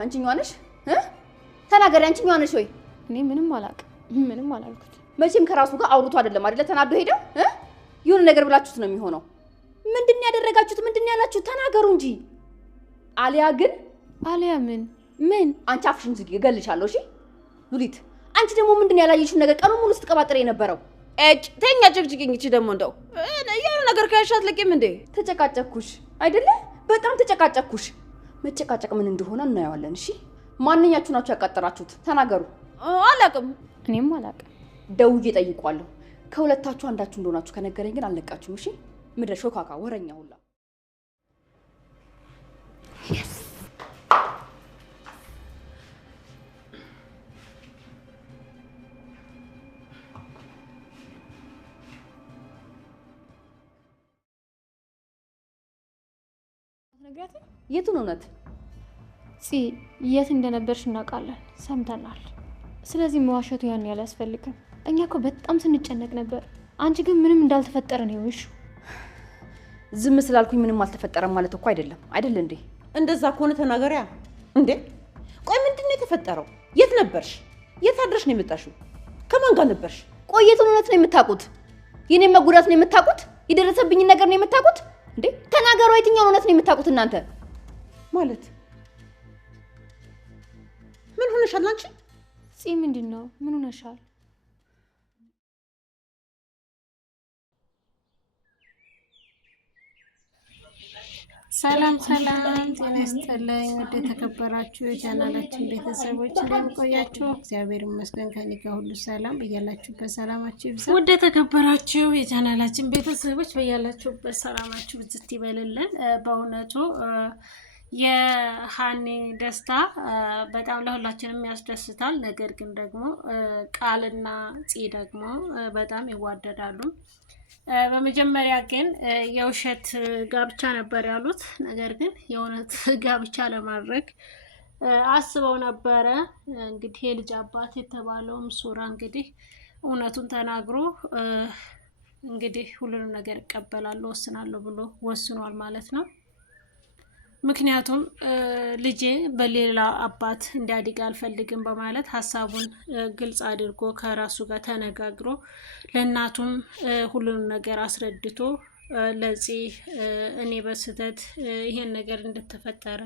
አንቺኛው ነሽ ተናገሪ አንቺኛው ነሽ ወይ እኔ ምንም አላልኩት መቼም ከራሱ ጋር አውርቶ አይደለም አይደለ ተናዶ ሄደ ይሁን ነገር ብላችሁት ነው የሚሆነው ምንድነው ያደረጋችሁት ምንድነው ያላችሁት ተናገሩ እንጂ አሊያ ምን አንቺ አፍሽን ዝጊ እገልሻለሁ እሺ ሉሊት አንቺ ደግሞ ምንድነው ያላየሽው ነገር ቀኑ ሙሉ ስትቀባጥሪ የነበረው ተኛ ጭቅጭቅኝ እቺ ደግሞ እንደው የሆነ ነገር ካያሻት ለቂም እንዴ ተጨቃጨኩሽ አይደለ በጣም ተጨቃጨኩሽ መጨቃጨቅ ምን እንደሆነ እናያለን እሺ ማንኛችሁ ናችሁ ያቃጠራችሁት ተናገሩ አላቅም እኔም አላቅም ደውዬ ጠይቋለሁ ከሁለታችሁ አንዳችሁ እንደሆናችሁ ከነገረኝ ግን አልለቃችሁም እሺ ምድረ ሾካካ ወረኛ ሁላ የቱን እውነት የት እንደነበርሽ እናውቃለን ሰምተናል ስለዚህ መዋሸቱ ያን ያላስፈልግም እኛ እኮ በጣም ስንጨነቅ ነበር አንቺ ግን ምንም እንዳልተፈጠረ ነው ይሽ ዝም ስላልኩኝ ምንም አልተፈጠረም ማለት እኮ አይደል እንዴ እንደዛ ከሆነ ተናገሪያ እንዴ ቆይ ምንድነው የተፈጠረው የት ነበርሽ የት አድረሽ ነው የመጣሽው ከማን ጋር ነበርሽ ቆይ የቱን እውነት ነው የምታውቁት የኔ መጉዳት ነው የምታውቁት የደረሰብኝ ነገር ነው የምታውቁት እንዴ ተናገሩ የትኛው እውነት ነው የምታውቁት እናንተ ማለት ምን ሆነሻል አንቺ ምንድነው ምን ሆነሻል ሰላም ጤና ይስጥልኝ ወደ ተከበራችሁ የቻናላችን ቤተሰቦች እንደምቆያችሁ እግዚአብሔር ይመስገን ከኔ ጋር ሁሉ ሰላም በያላችሁበት ሰላማችሁ ይብዛ ወደ ተከበራችሁ የቻናላችን ቤተሰቦች በያላችሁበት ሰላማችሁ ብዝት ይበልልን በእውነቱ የሃኒ ደስታ በጣም ለሁላችንም ያስደስታል ነገር ግን ደግሞ ቃልና ፂ ደግሞ በጣም ይዋደዳሉ በመጀመሪያ ግን የውሸት ጋብቻ ነበር ያሉት ነገር ግን የእውነት ጋብቻ ለማድረግ አስበው ነበር እንግዲህ የልጅ አባት የተባለውም ሱራ እንግዲህ እውነቱን ተናግሮ እንግዲህ ሁሉንም ነገር እቀበላለሁ ወስናለሁ ብሎ ወስኗል ማለት ነው ምክንያቱም ልጄ በሌላ አባት እንዲያድግ አልፈልግም በማለት ሐሳቡን ግልጽ አድርጎ ከራሱ ጋር ተነጋግሮ ለእናቱም ሁሉንም ነገር አስረድቶ ለዚህ እኔ በስተት ይሄን ነገር እንደተፈጠረ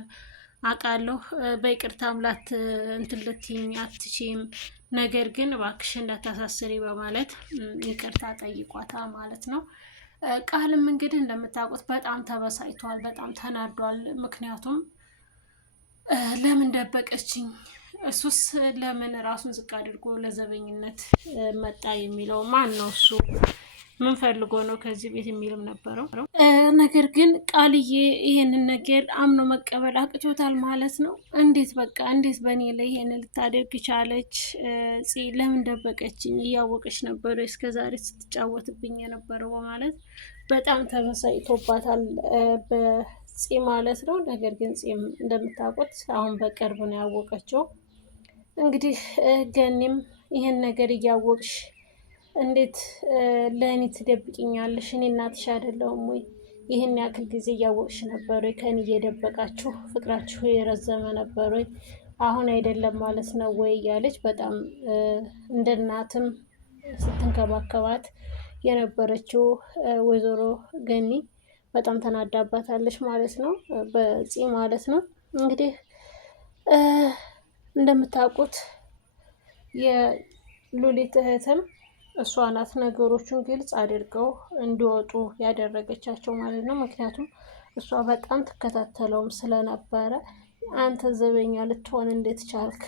አቃለሁ በይቅርታም እንትልትኝ አትችም ነገር ግን እባክሽ እንዳታሳስሪ በማለት ይቅርታ ጠይቋታ ማለት ነው ቃልም እንግዲህ እንደምታውቁት በጣም ተበሳይቷል በጣም ተናዷል ምክንያቱም ለምን ደበቀችኝ እሱስ ለምን ራሱን ዝቅ አድርጎ ለዘበኝነት መጣ የሚለው ማን ነው እሱ ምን ፈልጎ ነው ከዚህ ቤት የሚልም ነበረው ነገር ግን ቃልዬ ይሄንን ነገር አምኖ መቀበል አቅቶታል ማለት ነው እንዴት በኔ ላይ ይሄንን ልታደርግ ቻለች ለምን ደበቀችኝ እያወቀች ነበር እስከዛሬ ስትጫወትብኝ የነበረው በማለት በጣም ተበሳይቶባታል በፂ ማለት ነው ነገር ግን ፂም እንደምታውቁት አሁን በቅርብ ነው ያወቀችው እንግዲህ ገኒም ይሄን ነገር እያወቅሽ እንዴት ለኔ ትደብቂኛለሽ እኔ እናትሽ አይደለሁም ወይ ይሄን ያክል ጊዜ እያወቅሽ ነበር ወይ ከኔ እየደበቃችሁ ፍቅራችሁ የረዘመ ነበር ወይ አሁን አይደለም ማለት ነው ወይ ያለች በጣም እንደ እናትም ስትንከባከባት የነበረችው ወይዘሮ ገኒ በጣም ተናዳባታለች ማለት ነው በፂ ማለት ነው እንግዲህ እንደምታውቁት የሉሊት እህትም እሷ ናት ነገሮቹን ግልጽ አድርገው እንዲወጡ ያደረገቻቸው ማለት ነው ምክንያቱም እሷ በጣም ተከታተለውም ስለነበረ አንተ ዘበኛ ልትሆን እንዴት ቻልክ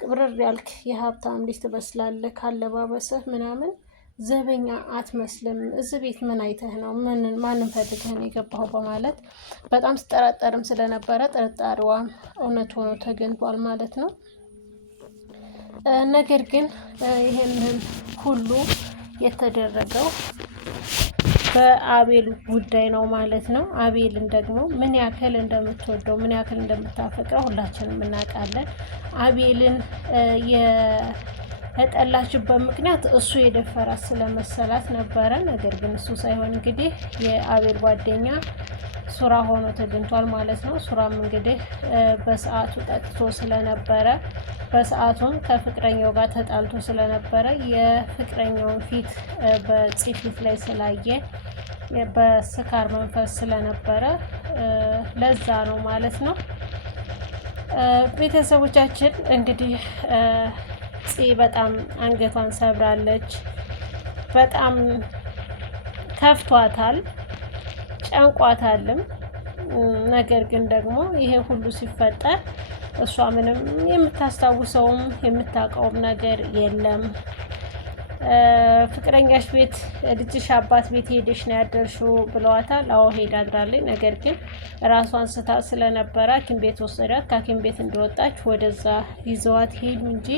ቅብርር ያልክ የሀብታም ልጅ ትመስላለህ ካለባበስህ ምናምን ዘበኛ አትመስልም እዚህ ቤት ምን አይተህ ነው ማንን ፈልገህ ነው የገባኸው በማለት በጣም ስጠራጠርም ስለነበረ ጥርጣሬዋም እውነት ሆኖ ተገኝቷል ማለት ነው ነገር ግን ይሄንን ሁሉ የተደረገው በአቤል ጉዳይ ነው ማለት ነው አቤልን ደግሞ ምን ያክል እንደምትወደው ምን ያክል እንደምታፈቅረው ሁላችንም እናውቃለን አቤልን የጠላችበት ምክንያት እሱ የደፈራት ስለመሰላት ነበረ ነገር ግን እሱ ሳይሆን እንግዲህ የአቤል ጓደኛ ሱራ ሆኖ ተገኝቷል ማለት ነው። ሱራም እንግዲህ በሰዓቱ ጠጥቶ ስለነበረ በሰዓቱም ከፍቅረኛው ጋር ተጣልቶ ስለነበረ የፍቅረኛውን ፊት በፂ ፊት ላይ ስላየ በስካር መንፈስ ስለነበረ ለዛ ነው ማለት ነው። ቤተሰቦቻችን እንግዲህ ፂ በጣም አንገቷን ሰብራለች። በጣም ከፍቷታል፣ ጨንቋታልም። ነገር ግን ደግሞ ይሄ ሁሉ ሲፈጠር እሷ ምንም የምታስታውሰውም የምታውቀውም ነገር የለም። ፍቅረኛሽ ቤት ልጅሽ አባት ቤት ሄደሽ ነው ያደርሽው ብለዋታል። አዎ ሄዳ አድራለች። ነገር ግን ራሷን ስታ ስለነበረ ሐኪም ቤት ወሰዳት። ከሐኪም ቤት እንደወጣች ወደዛ ይዘዋት ሄዱ እንጂ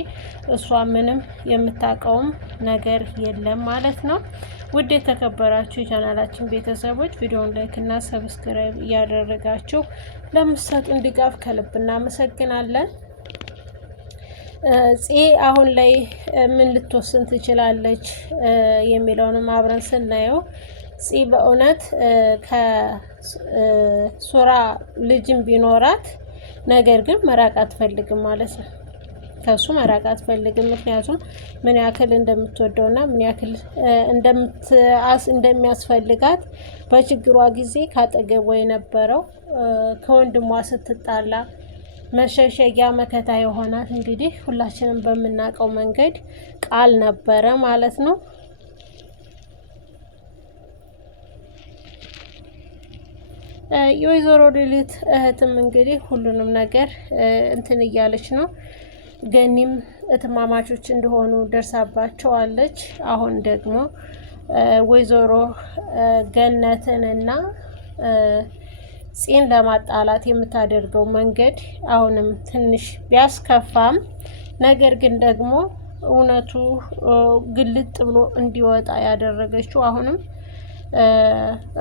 እሷ ምንም የምታውቀውም ነገር የለም ማለት ነው። ውድ የተከበራችሁ የቻናላችን ቤተሰቦች ቪዲዮውን ላይክ እና ሰብስክራይብ እያደረጋችሁ ለምትሰጡን ድጋፍ ከልብ እናመሰግናለን። ፂ አሁን ላይ ምን ልትወስን ትችላለች የሚለውንም አብረን ስናየው ፂ በእውነት ከሱራ ልጅም ቢኖራት ነገር ግን መራቅ አትፈልግም ማለት ነው። ከሱ መራቅ አትፈልግም። ምክንያቱም ምን ያክል እንደምትወደውና ምን ያክል እንደሚያስፈልጋት በችግሯ ጊዜ ካጠገቧ የነበረው ከወንድሟ ስትጣላ መሸሸጊያ መከታ የሆናት እንግዲህ ሁላችንም በምናውቀው መንገድ ቃል ነበረ ማለት ነው። የወይዘሮ ሉሊት እህትም እንግዲህ ሁሉንም ነገር እንትን እያለች ነው። ገኒም እትማማቾች እንደሆኑ ደርሳባቸዋለች። አሁን ደግሞ ወይዘሮ ገነትንና ፂን ለማጣላት የምታደርገው መንገድ አሁንም ትንሽ ቢያስከፋም ነገር ግን ደግሞ እውነቱ ግልጥ ብሎ እንዲወጣ ያደረገችው አሁንም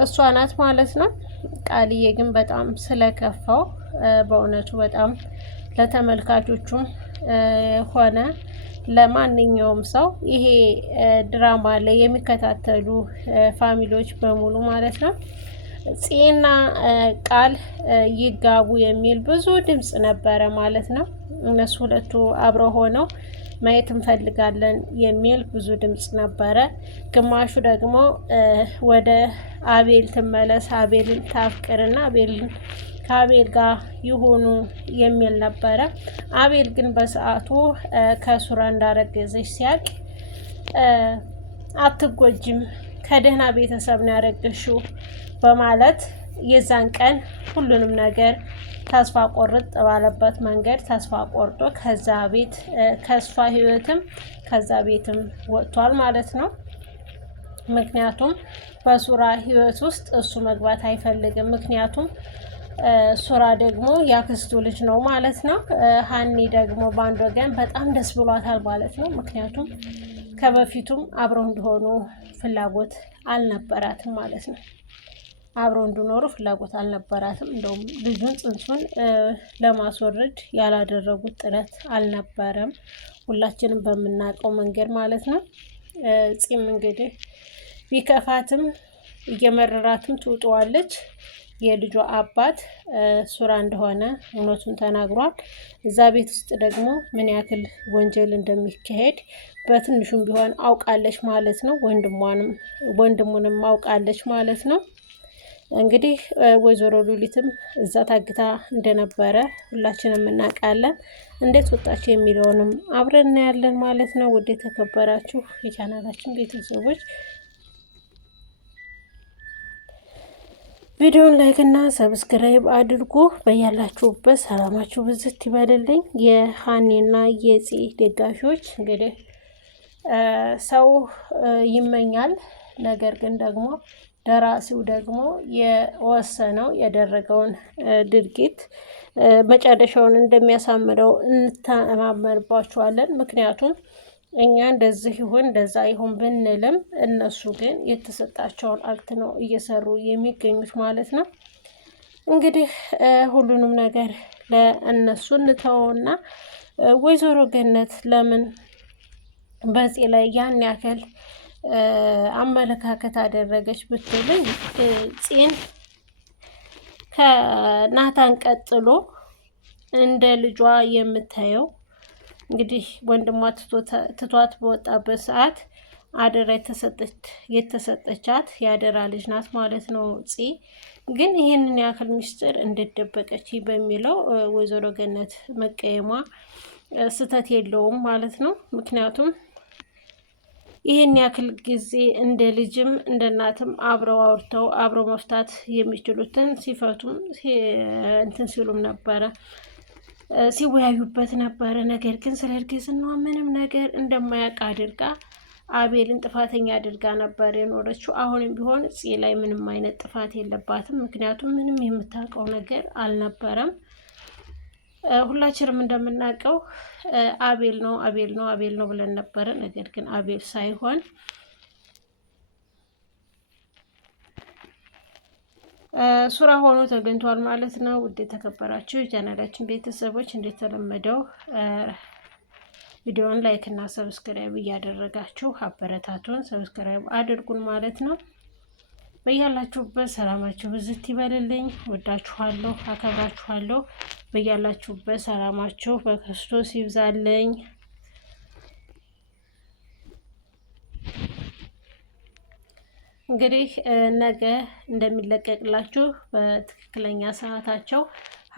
እሷ ናት ማለት ነው። ቃልዬ ግን በጣም ስለከፋው በእውነቱ በጣም ለተመልካቾቹም ሆነ ለማንኛውም ሰው ይሄ ድራማ ላይ የሚከታተሉ ፋሚሊዎች በሙሉ ማለት ነው ፂና ቃል ይጋቡ የሚል ብዙ ድምፅ ነበረ ማለት ነው። እነሱ ሁለቱ አብረው ሆነው ማየት እንፈልጋለን የሚል ብዙ ድምፅ ነበረ። ግማሹ ደግሞ ወደ አቤል ትመለስ፣ አቤልን ታፍቅርና ከአቤል ጋር ይሆኑ የሚል ነበረ። አቤል ግን በሰዓቱ ከሱራ እንዳረገዘች ሲያቅ አትጎጅም፣ ከደህና ቤተሰብ ነው ያረገሽው በማለት የዛን ቀን ሁሉንም ነገር ተስፋ ቆርጥ ባለበት መንገድ ተስፋ ቆርጦ ከዛ ቤት ከእሷ ህይወትም ከዛ ቤትም ወጥቷል ማለት ነው። ምክንያቱም በሱራ ህይወት ውስጥ እሱ መግባት አይፈልግም። ምክንያቱም ሱራ ደግሞ ያክስቱ ልጅ ነው ማለት ነው። ሀኒ ደግሞ በአንድ ወገን በጣም ደስ ብሏታል ማለት ነው። ምክንያቱም ከበፊቱም አብረው እንደሆኑ ፍላጎት አልነበራትም ማለት ነው። አብረው እንዲኖሩ ፍላጎት አልነበራትም። እንደውም ልጁን ጽንሱን ለማስወረድ ያላደረጉት ጥረት አልነበረም፣ ሁላችንም በምናውቀው መንገድ ማለት ነው። ፂም እንግዲህ ቢከፋትም እየመረራትም ትውጠዋለች። የልጇ አባት ሱራ እንደሆነ እውነቱን ተናግሯል። እዛ ቤት ውስጥ ደግሞ ምን ያክል ወንጀል እንደሚካሄድ በትንሹም ቢሆን አውቃለች ማለት ነው። ወንድሙንም አውቃለች ማለት ነው። እንግዲህ ወይዘሮ ሉሊትም እዛ ታግታ እንደነበረ ሁላችንም እናውቃለን። እንዴት ወጣች የሚለውንም አብረን እናያለን ማለት ነው። ውድ የተከበራችሁ የቻናላችን ቤተሰቦች ቪዲዮን ላይክ እና ሰብስክራይብ አድርጉ። በያላችሁበት ሰላማችሁ ብዝት ይበልልኝ። የሀኒና የፂ ደጋፊዎች እንግዲህ ሰው ይመኛል፣ ነገር ግን ደግሞ ደራሲው ደግሞ የወሰነው ያደረገውን ድርጊት መጨረሻውን እንደሚያሳምረው እንተማመንባቸዋለን። ምክንያቱም እኛ እንደዚህ ይሁን እንደዛ ይሁን ብንልም እነሱ ግን የተሰጣቸውን አክት ነው እየሰሩ የሚገኙት ማለት ነው። እንግዲህ ሁሉንም ነገር ለእነሱ እንተውና ወይዘሮ ገነት ለምን በዚህ ላይ ያን ያክል አመለካከት አደረገች ብትሉኝ ፂን ከናታን ቀጥሎ እንደ ልጇ የምታየው እንግዲህ ወንድሟ ትቷት በወጣበት ሰዓት አደራ የተሰጠቻት የአደራ ልጅ ናት ማለት ነው ፂ። ግን ይህንን ያክል ሚስጥር እንደደበቀች በሚለው ወይዘሮ ገነት መቀየሟ ስህተት የለውም ማለት ነው። ምክንያቱም ይህን ያክል ጊዜ እንደ ልጅም እንደ እናትም አብረው አውርተው አብረው መፍታት የሚችሉትን ሲፈቱም እንትን ሲሉም ነበረ፣ ሲወያዩበት ነበረ። ነገር ግን ስለ እርግዝናዋ ምንም ነገር እንደማያውቅ አድርጋ አቤልን ጥፋተኛ አድርጋ ነበር የኖረችው። አሁንም ቢሆን ፂ ላይ ምንም አይነት ጥፋት የለባትም። ምክንያቱም ምንም የምታውቀው ነገር አልነበረም። ሁላችንም እንደምናውቀው አቤል ነው ብለን ነበረ። ነገር ግን አቤል ሳይሆን ሱራ ሆኖ ተገኝቷል ማለት ነው። ውድ የተከበራችሁ የቻናላችን ቤተሰቦች እንደተለመደው ቪዲዮውን ላይክ እና ሰብስክራይብ እያደረጋችሁ አበረታቱን። ሰብስክራይብ አድርጉን ማለት ነው። በያላችሁበት ሰላማችሁ ብዝት ይበልልኝ። ወዳችኋለሁ፣ አከብራችኋለሁ። በያላችሁበት ሰላማችሁ በክርስቶስ ይብዛልኝ። እንግዲህ ነገ እንደሚለቀቅላችሁ በትክክለኛ ሰዓታቸው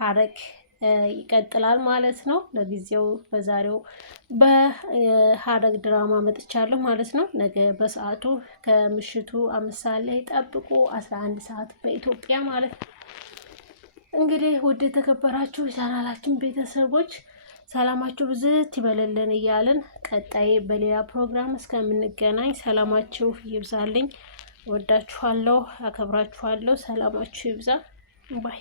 ሐረግ ይቀጥላል ማለት ነው። ለጊዜው በዛሬው በሐረግ ድራማ መጥቻለሁ ማለት ነው። ነገ በሰዓቱ ከምሽቱ 5 ሰዓት ላይ ጠብቁ፣ 11 ሰዓት በኢትዮጵያ ማለት ነው። እንግዲህ ውድ የተከበራችሁ ቻናላችን ቤተሰቦች ሰላማችሁ ብዝት ይበለልን እያልን ቀጣይ በሌላ ፕሮግራም እስከምንገናኝ ሰላማችሁ ይብዛልኝ። ወዳችኋለሁ፣ አከብራችኋለሁ። ሰላማችሁ ይብዛ ባይ